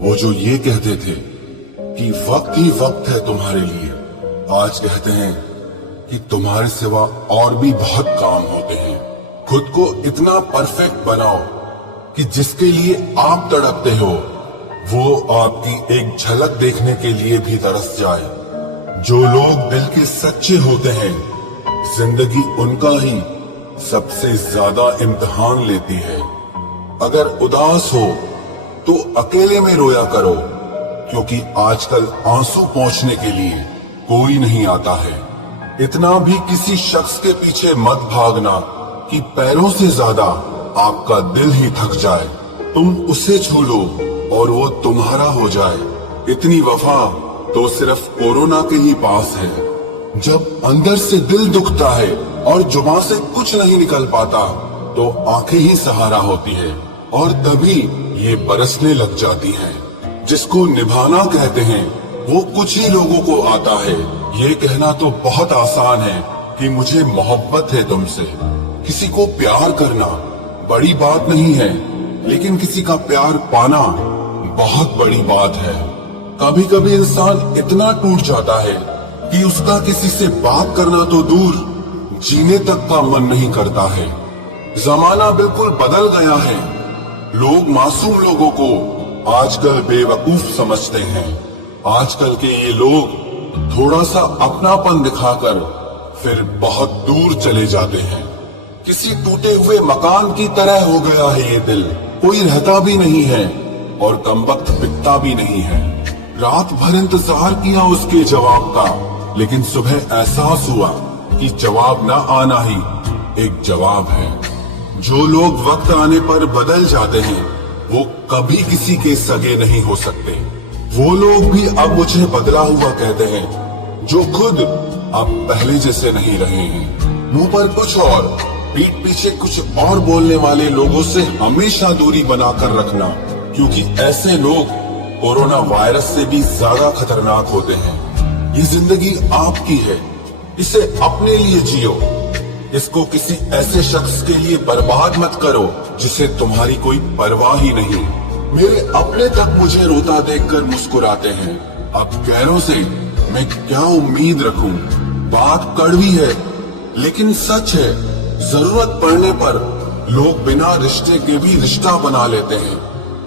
वो जो ये कहते थे कि वक्त ही वक्त है तुम्हारे लिए, आज कहते हैं कि तुम्हारे सिवा और भी बहुत काम होते हैं। खुद को इतना परफेक्ट बनाओ कि जिसके लिए आप तड़पते हो वो आपकी एक झलक देखने के लिए भी तरस जाए। जो लोग दिल के सच्चे होते हैं, जिंदगी उनका ही सबसे ज्यादा इम्तिहान लेती है। अगर उदास हो तो अकेले में रोया करो, क्योंकि आजकल आंसू पोंछने के लिए कोई नहीं आता है। इतना भी किसी शख्स के पीछे मत भागना कि पैरों से ज्यादा आपका दिल ही थक जाए। तुम उसे छू लो और वो तुम्हारा हो जाए। इतनी वफा तो सिर्फ कोरोना के ही पास है। जब अंदर से दिल दुखता है और जुबान से कुछ नहीं निकल पाता तो आंखें ही सहारा होती है, और तभी ये बरसने लग जाती हैं। जिसको निभाना कहते हैं वो कुछ ही लोगों को आता है। ये कहना तो बहुत आसान है कि मुझे मोहब्बत है तुमसे। किसी को प्यार करना बड़ी बात नहीं है, लेकिन किसी का प्यार पाना बहुत बड़ी बात है। कभी कभी इंसान इतना टूट जाता है कि उसका किसी से बात करना तो दूर, जीने तक का मन नहीं करता है। जमाना बिल्कुल बदल गया है। लोग मासूम लोगों को आजकल बेवकूफ समझते हैं। आजकल के ये लोग थोड़ा सा अपनापन दिखाकर फिर बहुत दूर चले जाते हैं। किसी टूटे हुए मकान की तरह हो गया है ये दिल। कोई रहता भी नहीं है और कमबख्त बिकता भी नहीं है। रात भर इंतजार किया उसके जवाब का, लेकिन सुबह एहसास हुआ कि जवाब न आना ही एक जवाब है। जो लोग वक्त आने पर बदल जाते हैं वो कभी किसी के सगे नहीं हो सकते। वो लोग भी अब मुझे बदला हुआ कहते हैं, जो खुद अब पहले जैसे नहीं रहे हैं। मुंह पर कुछ और पीठ पीछे कुछ और बोलने वाले लोगों से हमेशा दूरी बनाकर रखना, क्योंकि ऐसे लोग कोरोना वायरस से भी ज्यादा खतरनाक होते हैं। ये जिंदगी आपकी है, इसे अपने लिए जियो। इसको किसी ऐसे शख्स के लिए बर्बाद मत करो जिसे तुम्हारी कोई परवाह ही नहीं। मेरे अपने तक मुझे रोता देखकर मुस्कुराते हैं। अब गैरों से मैं क्या उम्मीद रखूं? बात कड़वी है लेकिन सच है। जरूरत पड़ने पर लोग बिना रिश्ते के भी रिश्ता बना लेते हैं,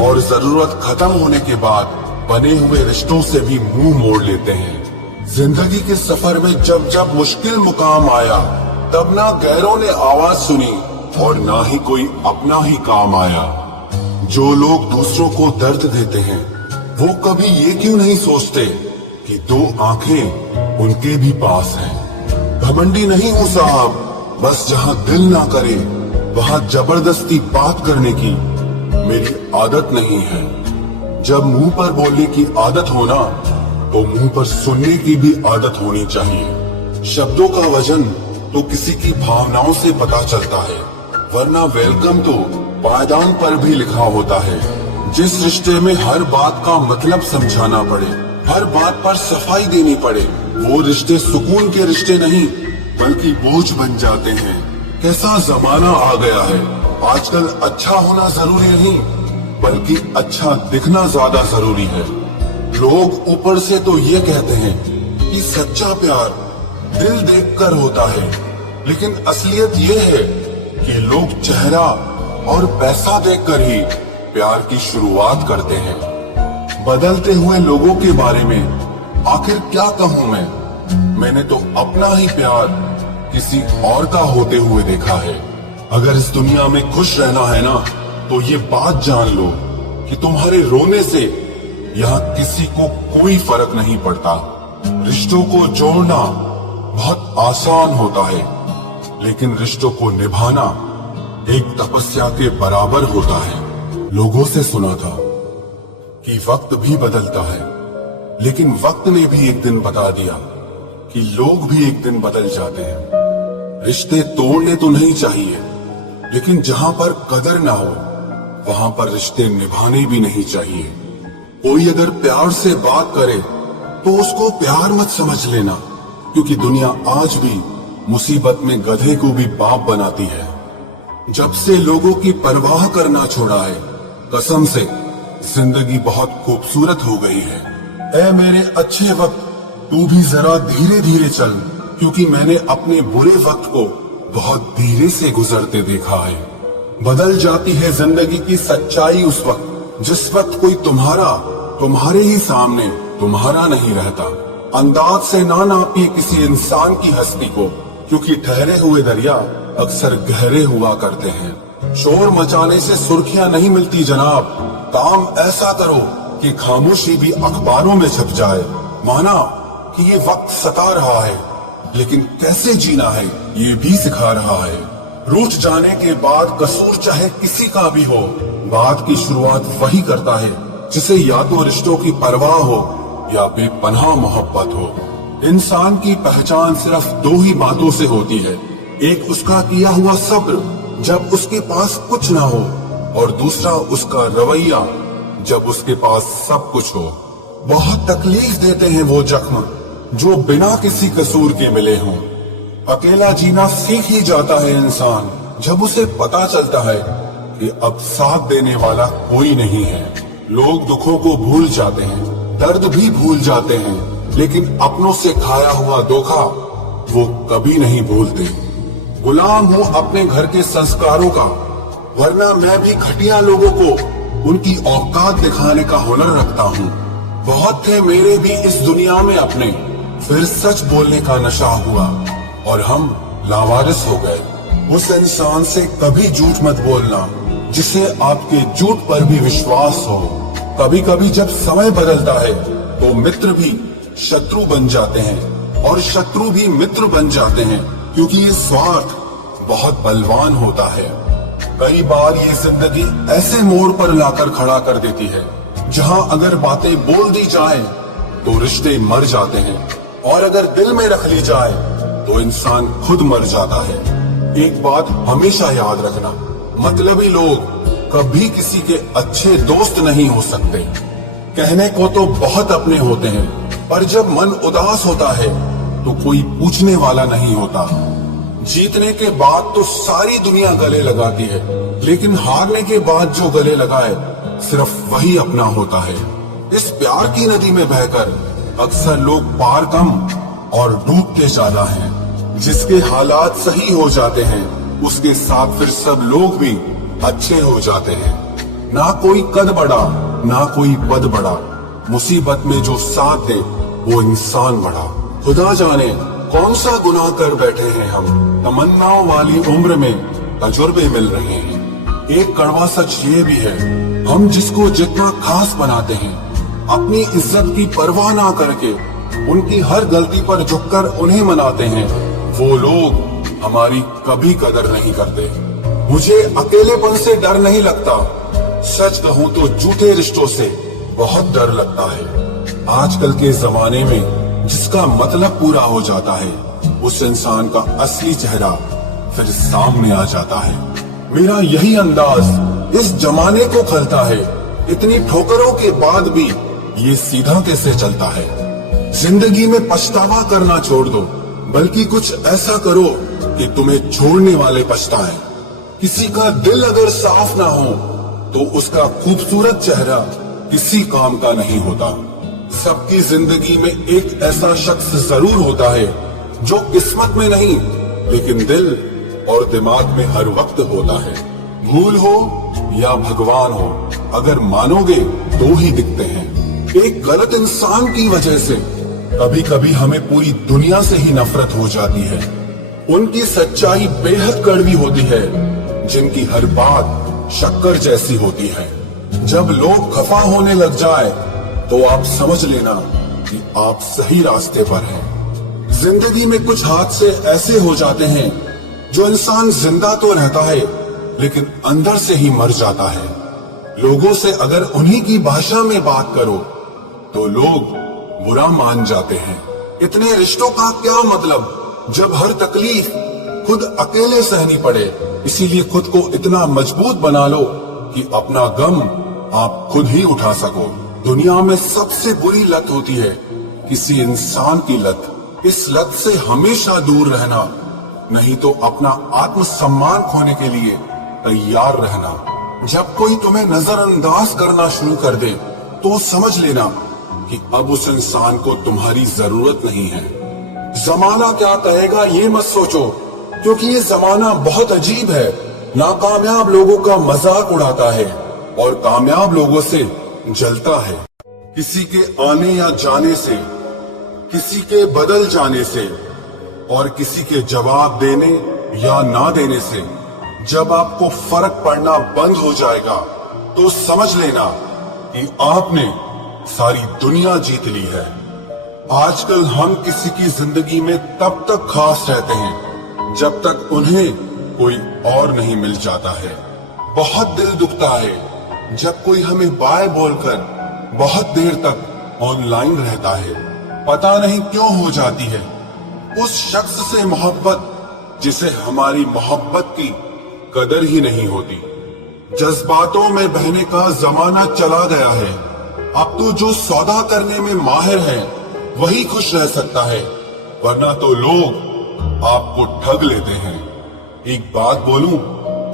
और जरूरत खत्म होने के बाद बने हुए रिश्तों से भी मुंह मोड़ लेते हैं। जिंदगी के सफर में जब जब मुश्किल मुकाम आया, तब ना गैरों ने आवाज सुनी और ना ही कोई अपना ही काम आया। जो लोग दूसरों को दर्द देते हैं वो कभी ये क्यों नहीं सोचते कि दो आंखें उनके भी पास हैं। घमंडी नहीं हूँ साहब, बस जहाँ दिल ना करे वहाँ जबरदस्ती बात करने की मेरी आदत नहीं है। जब मुंह पर बोलने की आदत हो ना, तो मुंह पर सुनने की भी आदत होनी चाहिए। शब्दों का वजन तो किसी की भावनाओं से पता चलता है, वरना वेलकम तो पायदान पर भी लिखा होता है। जिस रिश्ते में हर बात का मतलब समझाना पड़े, हर बात पर सफाई देनी पड़े, वो रिश्ते सुकून के रिश्ते नहीं बल्कि बोझ बन जाते हैं। कैसा जमाना आ गया है। आजकल अच्छा होना जरूरी नहीं बल्कि अच्छा दिखना ज्यादा जरूरी है। लोग ऊपर से तो ये कहते हैं कि सच्चा प्यार दिल देखकर होता है, लेकिन असलियत ये है कि लोग चेहरा और पैसा देखकर ही प्यार की शुरुआत करते हैं। बदलते हुए लोगों के बारे में आखिर क्या कहूँ मैं? मैंने तो अपना ही प्यार किसी और का होते हुए देखा है। अगर इस दुनिया में खुश रहना है ना, तो ये बात जान लो कि तुम्हारे रोने से यहाँ किसी को कोई फर्क नहीं पड़ता। रिश्तों को जोड़ना बहुत आसान होता है, लेकिन रिश्तों को निभाना एक तपस्या के बराबर होता है। लोगों से सुना था कि वक्त भी बदलता है, लेकिन वक्त ने भी एक दिन बता दिया कि लोग भी एक दिन बदल जाते हैं। रिश्ते तोड़ने तो नहीं चाहिए, लेकिन जहाँ पर कदर ना हो वहाँ पर रिश्ते निभाने भी नहीं चाहिए। कोई अगर प्यार से बात करे तो उसको प्यार मत समझ लेना, क्योंकि दुनिया आज भी मुसीबत में गधे को भी बाप बनाती है। जब से लोगों की परवाह करना छोड़ा है, कसम से जिंदगी बहुत खूबसूरत हो गई है। ऐ मेरे अच्छे वक्त, तू भी जरा धीरे धीरे चल, क्योंकि मैंने अपने बुरे वक्त को बहुत धीरे से गुजरते देखा है। बदल जाती है जिंदगी की सच्चाई उस वक्त जिस वक्त कोई तुम्हारे ही सामने तुम्हारा नहीं रहता। अंदाज से ना नापिए किसी इंसान की हस्ती को, क्योंकि ठहरे हुए दरिया अक्सर गहरे हुआ करते हैं। शोर मचाने से सुर्खियां नहीं मिलती जनाब, काम ऐसा करो कि खामोशी भी अखबारों में छप जाए। माना कि ये वक्त सता रहा है, लेकिन कैसे जीना है ये भी सिखा रहा है। रूठ जाने के बाद कसूर चाहे किसी का भी हो, बात की शुरुआत वही करता है जिसे या तो रिश्तों की परवाह हो या बेपनाह मोहब्बत हो। इंसान की पहचान सिर्फ दो ही बातों से होती है, एक उसका किया हुआ सब्र जब उसके पास कुछ ना हो, और दूसरा उसका रवैया जब उसके पास सब कुछ हो। बहुत तकलीफ देते हैं वो जख्म जो बिना किसी कसूर के मिले हों। अकेला जीना सीख ही जाता है इंसान जब उसे पता चलता है कि अब साथ देने वाला कोई नहीं है। लोग दुखों को भूल जाते हैं, दर्द भी भूल जाते हैं, लेकिन अपनों से खाया हुआ धोखा वो कभी नहीं भूलते। गुलाम हूँ अपने घर के संस्कारों का, वरना मैं भी घटिया लोगों को उनकी औकात दिखाने का हुनर रखता हूँ। बहुत थे मेरे भी इस दुनिया में अपने, फिर सच बोलने का नशा हुआ और हम लावारिस हो गए। उस इंसान से कभी झूठ मत बोलना जिसे आपके झूठ पर भी विश्वास हो। कभी कभी जब समय बदलता है तो मित्र भी शत्रु बन जाते हैं और शत्रु भी मित्र बन जाते हैं, क्योंकि ये स्वार्थ बहुत बलवान होता है। कई बार ये जिंदगी ऐसे मोड़ पर लाकर खड़ा कर देती है जहां अगर बातें बोल दी जाए तो रिश्ते मर जाते हैं, और अगर दिल में रख ली जाए तो इंसान खुद मर जाता है। एक बात हमेशा याद रखना, मतलबी लोग कभी किसी के अच्छे दोस्त नहीं हो सकते। कहने को तो बहुत अपने होते हैं, पर जब मन उदास होता है तो कोई पूछने वाला नहीं होता। जीतने के बाद तो सारी दुनिया गले लगाती है, लेकिन हारने के बाद जो गले लगाए सिर्फ वही अपना होता है। इस प्यार की नदी में बहकर अक्सर लोग पार कम और डूबते ज्यादा हैं। जिसके हालात सही हो जाते हैं उसके साथ फिर सब लोग भी अच्छे हो जाते हैं। ना कोई कद बड़ा ना कोई पद बड़ा, मुसीबत में जो साथ दे वो इंसान बड़ा। खुदा जाने कौन सा गुनाह कर बैठे हैं हम, तमन्नाओं वाली उम्र में तजुर्बे मिल रहे हैं। एक कड़वा सच ये भी है, हम जिसको जितना खास बनाते हैं, अपनी इज्जत की परवाह ना करके उनकी हर गलती पर झुककर उन्हें मनाते हैं, वो लोग हमारी कभी कदर नहीं करते। मुझे अकेलेपन से डर नहीं लगता, सच कहूँ तो झूठे रिश्तों से बहुत डर लगता है। आजकल के जमाने में जिसका मतलब पूरा हो जाता है, उस इंसान का असली चेहरा फिर सामने आ जाता है। मेरा यही अंदाज इस जमाने को खलता है, इतनी ठोकरों के बाद भी ये सीधा कैसे चलता है। जिंदगी में पछतावा करना छोड़ दो, बल्कि कुछ ऐसा करो कि तुम्हें छोड़ने वाले पछताएं। किसी का दिल अगर साफ ना हो तो उसका खूबसूरत चेहरा किसी काम का नहीं होता। सबकी जिंदगी में एक ऐसा शख्स जरूर होता है जो किस्मत में नहीं लेकिन दिल और दिमाग में हर वक्त होता है। भूल हो या भगवान हो, अगर मानोगे तो ही दिखते हैं। एक गलत इंसान की वजह से कभी कभी हमें पूरी दुनिया से ही नफरत हो जाती है। उनकी सच्चाई बेहद कड़वी होती है, जिनकी हर बात शक्कर जैसी होती है। जब लोग खफा होने लग जाए तो आप समझ लेना कि आप सही रास्ते पर हैं। जिंदगी में कुछ हादसे ऐसे हो जाते हैं जो इंसान जिंदा तो रहता है लेकिन अंदर से ही मर जाता है। लोगों से अगर उन्हीं की भाषा में बात करो तो लोग बुरा मान जाते हैं। इतने रिश्तों का क्या मतलब जब हर तकलीफ खुद अकेले सहनी पड़े। इसीलिए खुद को इतना मजबूत बना लो कि अपना गम आप खुद ही उठा सको। दुनिया में सबसे बुरी लत होती है किसी इंसान की लत। इस लत से हमेशा दूर रहना, नहीं तो अपना आत्मसम्मान खोने के लिए तैयार रहना। जब कोई तुम्हें नजरअंदाज करना शुरू कर दे तो समझ लेना कि अब उस इंसान को तुम्हारी जरूरत नहीं है। जमाना क्या कहेगा ये मत सोचो, क्योंकि ये जमाना बहुत अजीब है। नाकामयाब लोगों का मजाक उड़ाता है और कामयाब लोगों से जलता है। किसी के आने या जाने से, किसी के बदल जाने से और किसी के जवाब देने या ना देने से जब आपको फर्क पड़ना बंद हो जाएगा तो समझ लेना कि आपने सारी दुनिया जीत ली है। आजकल हम किसी की जिंदगी में तब तक खास रहते हैं जब तक उन्हें कोई और नहीं मिल जाता है। बहुत दिल दुखता है जब कोई हमें बाय बोलकर बहुत देर तक ऑनलाइन रहता है। पता नहीं क्यों हो जाती है उस शख्स से मोहब्बत जिसे हमारी मोहब्बत की कदर ही नहीं होती। जज्बातों में बहने का जमाना चला गया है। अब तो जो सौदा करने में माहिर है वही खुश रह सकता है, वरना तो लोग आपको ठग लेते हैं। एक बात बोलूं,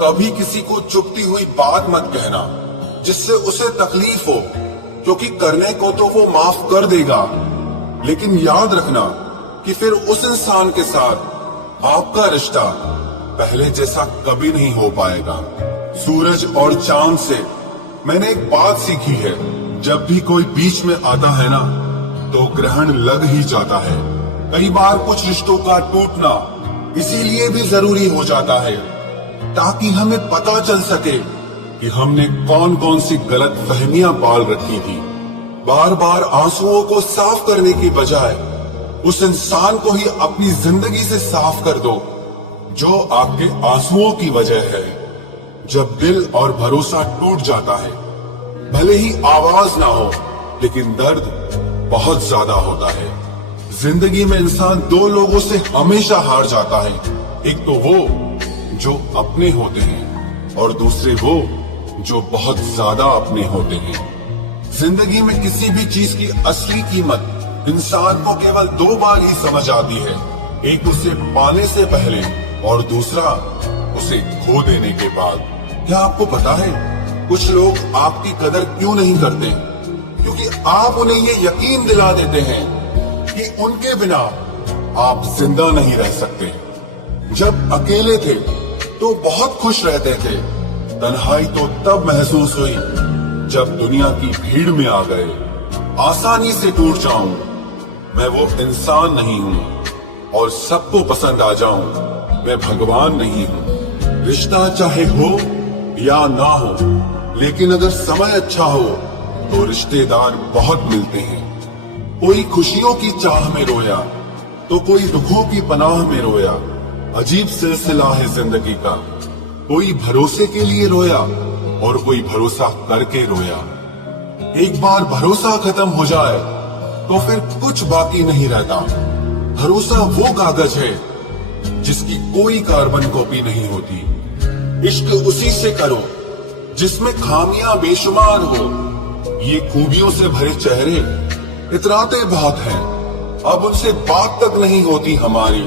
कभी किसी को चुभती हुई बात मत कहना जिससे उसे तकलीफ हो, क्योंकि करने को तो वो माफ कर देगा, लेकिन याद रखना कि फिर उस इंसान के साथ आपका रिश्ता पहले जैसा कभी नहीं हो पाएगा। सूरज और चांद से मैंने एक बात सीखी है, जब भी कोई बीच में आता है ना तो ग्रहण लग ही जाता है। कई बार कुछ रिश्तों का टूटना इसीलिए भी जरूरी हो जाता है ताकि हमें पता चल सके कि हमने कौन कौन सी गलत फहमियां पाल रखी थी। बार बार आंसुओं को साफ करने की बजाय उस इंसान को ही अपनी जिंदगी से साफ कर दो जो आपके आंसुओं की वजह है। जब दिल और भरोसा टूट जाता है, भले ही आवाज ना हो लेकिन दर्द बहुत ज्यादा होता है। जिंदगी में इंसान दो लोगों से हमेशा हार जाता है, एक तो वो जो अपने होते हैं और दूसरे वो जो बहुत ज्यादा अपने होते हैं। जिंदगी में किसी भी चीज की असली कीमत इंसान को केवल दो बार ही समझ आती है, एक उसे पाने से पहले और दूसरा उसे खो देने के बाद। क्या आपको पता है कुछ लोग आपकी कदर क्यों नहीं करते? क्योंकि आप उन्हें ये यकीन दिला देते हैं कि उनके बिना आप जिंदा नहीं रह सकते। जब अकेले थे तो बहुत खुश रहते थे, तन्हाई तो तब महसूस हुई जब दुनिया की भीड़ में आ गए। आसानी से टूट जाऊं, मैं वो इंसान नहीं हूं और सबको पसंद आ जाऊं, मैं भगवान नहीं हूं। रिश्ता चाहे हो या ना हो, लेकिन अगर समय अच्छा हो तो रिश्तेदार बहुत मिलते हैं। कोई खुशियों की चाह में रोया तो कोई दुखों की पनाह में रोया। अजीब सिलसिला है जिंदगी का, कोई भरोसे के लिए रोया और कोई भरोसा करके रोया। एक बार भरोसा खत्म हो जाए तो फिर कुछ बाकी नहीं रहता। भरोसा वो कागज है जिसकी कोई कार्बन कॉपी नहीं होती। इश्क उसी से करो जिसमें खामियां बेशुमार हो। ये खूबियों से भरे चेहरे इतराते बहुत हैं, अब उनसे बात तक नहीं होती हमारी,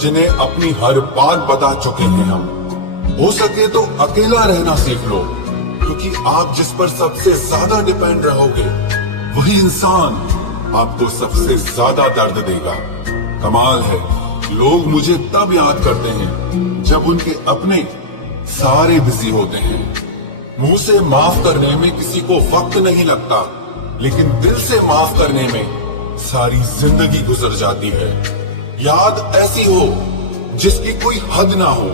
जिन्हें अपनी हर बात बता चुके हैं हम। हो सके तो अकेला रहना सीख लो, क्योंकि आप जिस पर सबसे ज्यादा डिपेंड रहोगे वही इंसान आपको सबसे ज्यादा दर्द देगा। कमाल है, लोग मुझे तब याद करते हैं जब उनके अपने सारे बिजी होते हैं। मुंह से माफ करने में किसी को वक्त नहीं लगता, लेकिन दिल से माफ करने में सारी जिंदगी गुजर जाती है। याद ऐसी हो जिसकी कोई हद ना हो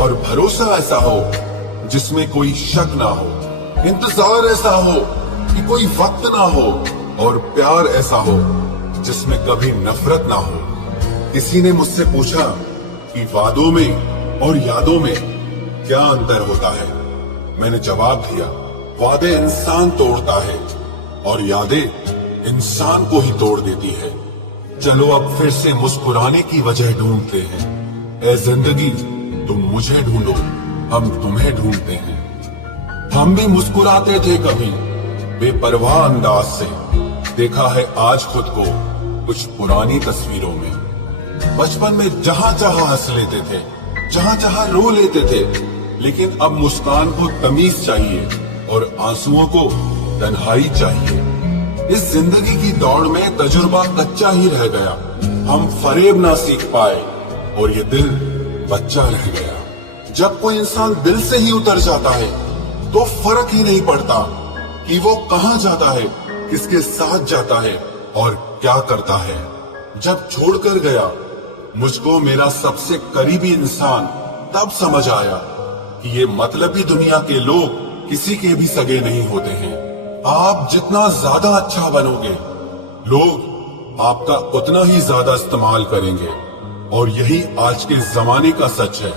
और भरोसा ऐसा हो जिसमें कोई शक ना हो। इंतजार ऐसा हो कि कोई वक्त ना हो और प्यार ऐसा हो जिसमें कभी नफरत ना हो। किसी ने मुझसे पूछा कि वादों में और यादों में क्या अंतर होता है। मैंने जवाब दिया, वादे इंसान तोड़ता है और यादें इंसान को ही तोड़ देती है। चलो अब फिर से मुस्कुराने की वजह ढूंढते हैं। ए जिंदगी तुम मुझे ढूंढो, हम तुम्हें ढूंढते हैं। हम भी मुस्कुराते थे कभी बेपरवाह अंदाज से, देखा है आज खुद को कुछ पुरानी तस्वीरों में। बचपन में जहां चाहा हंस लेते थे, जहां चाहा रो लेते थे, लेकिन अब मुस्कान को तमीज चाहिए और आंसुओं को तन्हाई चाहिए। इस जिंदगी की दौड़ में तजुर्बा कच्चा ही रह गया, हम फरेब ना सीख पाए और ये दिल बच्चा रह गया। जब कोई इंसान दिल से ही उतर जाता है तो फर्क ही नहीं पड़ता कि वो कहाँ जाता है, किसके साथ जाता है और क्या करता है। जब छोड़कर गया मुझको मेरा सबसे करीबी इंसान, तब समझ आया कि ये मतलबी दुनिया के लोग किसी के भी सगे नहीं होते हैं। आप जितना ज्यादा अच्छा बनोगे, लोग आपका उतना ही ज्यादा इस्तेमाल करेंगे और यही आज के जमाने का सच है।